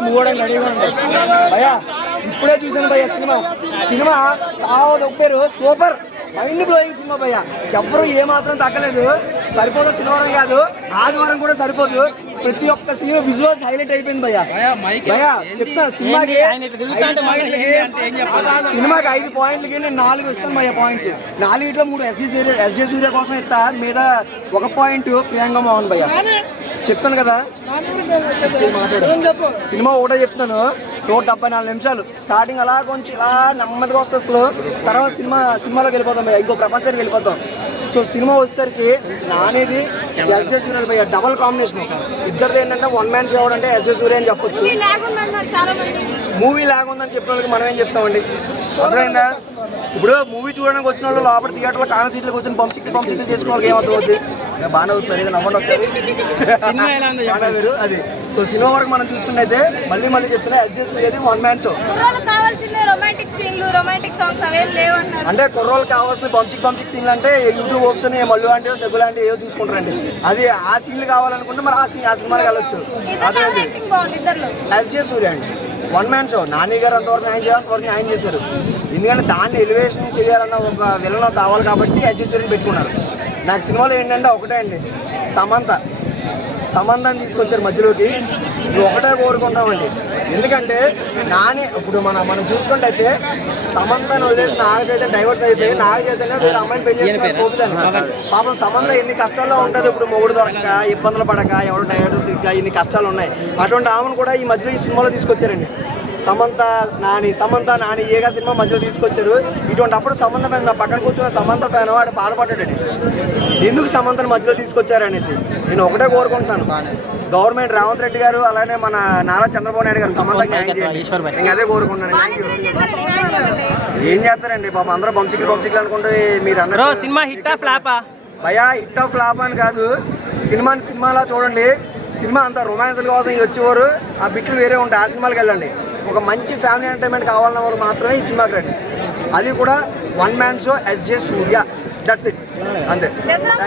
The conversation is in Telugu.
ఇప్పుడు మూవడానికి రెడీగా ఉంటాయి భయ్యా. ఇప్పుడే చూసాను భయ్యా సినిమా ఒప్పారు, సూపర్ మైండ్ బ్లోయింగ్ సినిమా భయ్యా. ఎవ్వరు ఏమాత్రం తగ్గలేదు. సరిపోదు శనివారం కాదు, ఆదివారం కూడా సరిపోదు. ప్రతి ఒక్క సినిమా విజువల్స్ హైలైట్ అయిపోయింది భయ్యా. చెప్తా సినిమాకి 5 పాయింట్లకి నేను 4 ఇస్తాను భయ్యా. పాయింట్స్ 4 3 ఎస్జే సూర్య కోసం ఇస్తా, మీద 1 పాయింట్ ప్రియాంక మోహన్ భయ్యా. చెప్తాను కదా సినిమా ఒకటే చెప్తాను. 174 నిమిషాలు స్టార్టింగ్ అలా కొంచెం ఇలా నెమ్మదిగా వస్తే అసలు తర్వాత సినిమాలోకి వెళ్ళిపోతాం భయ్యా, ఇంకో ప్రపంచానికి వెళ్ళిపోతాం. సో సినిమా వచ్చేసరికి నానేది ఎస్జే సూర్య భయ్యా, డబల్ కాంబినేషన్. ఇద్దరిది ఏంటంటే వన్ మ్యాన్ షో అంటే ఎస్జే సూర్య అని చెప్పొచ్చు. మూవీ లాగుందని చెప్పిన వాళ్ళకి మనం ఏం చెప్తామండి, అర్థమైందా? ఇప్పుడు మూవీ చూడడానికి వచ్చిన వాళ్ళు లోపల థియేటర్లో కాన సీట్లకు వచ్చిన పంపించి చేసుకున్న వాళ్ళకి ఏమర్థం అవుతుంది? బాగానే అవుతున్నారు, ఏదైనా నవ్వండి ఒకసారి. మీరు అది. సో సినిమా వరకు మనం చూసుకుంటే మళ్ళీ చెప్తున్నా ఎస్జే సూర్యది వన్ మ్యాన్ షో. అంటే కుర్రోళ్ళు కావాల్సిన పంచిక్ సీన్లు అంటే యూట్యూబ్ ఓప్షన్ మల్లు అంటే షెగులు అంటే ఏవో చూసుకుంటారండి. అది ఆ సీన్లు కావాలనుకుంటే మరి ఆ సినిమాకి వెళ్ళొచ్చు. అదే ఎస్జే సూర్య అండి వన్ మ్యాన్ షో. నాని గారు అంతవరకు న్యాయం చేయాలి, అంతవరకు న్యాయం చేశారు. ఎందుకంటే దాన్ని ఎలివేషన్ చేయాలన్న ఒక విలన్ కావాలి కాబట్టి ఎస్జే సూర్యని పెట్టుకున్నారు. నాకు సినిమాలో ఏంటంటే ఒకటే అండి, సంబంధాన్ని తీసుకొచ్చారు మధ్యలోకి. నువ్వు ఒకటే కోరుకుంటామండి. ఎందుకంటే నాని ఇప్పుడు మనం చూసుకుంటే అయితే సమంతను వదిలేసి నాగ చైతన్య డైవర్స్ అయిపోయి నాగ చైతన్య వేరే అమ్మాయిని పెళ్లి చేసుకున్నారు సోపిదాన్ని. పాపం సమంత ఎన్ని కష్టాల్లో ఉంటుంది. ఇప్పుడు మొగుడు దొరక్క, ఇబ్బందులు పడక, ఎవరు డైవర్స్ తిరగక ఇన్ని కష్టాలు ఉన్నాయి. అటువంటి ఆమెను కూడా ఈ మధ్యలో ఈ సినిమాలో తీసుకొచ్చారండి. సమంత నాని ఏగా సినిమా మధ్యలో తీసుకొచ్చారు. ఇటువంటి అప్పుడు సమంత ఫ్యాన్, నా పక్కన కూర్చున్న సమంత ఫ్యాన్ వాడు బాధపడ్డాడండి, ఎందుకు సమంతను మధ్యలో తీసుకొచ్చారనేసి. నేను ఒకటే కోరుకుంటున్నాను, గవర్నమెంట్ రేవంత్ రెడ్డి గారు అలానే మన నారా చంద్రబాబు నాయుడు గారు సమంతకు న్యాయం చేయండి. నేను అదే కోరుకుంటున్నాను. ఏం చేస్తారండి పాపం అందరూ బంచిక్లు అనుకుంటే మీరు అన్నారు. సినిమా హిట్ ఆఫ్ ఫ్లాపా భయ్యా? హిట్ ఆఫ్ ఫ్లాప్ అని కాదు, సినిమాలా చూడండి. సినిమా అంతా రొమాన్స్ల కోసం వచ్చేవారు, ఆ బిట్లు వేరే ఉంటాయి. ఆ సినిమాకి వెళ్ళండి. ఒక మంచి ఫ్యామిలీ ఎంటర్టైన్మెంట్ కావాలన్న వారు మాత్రమే ఈ సినిమాకి రండి. అది కూడా one man show SJ Surya, that's it, అంతే.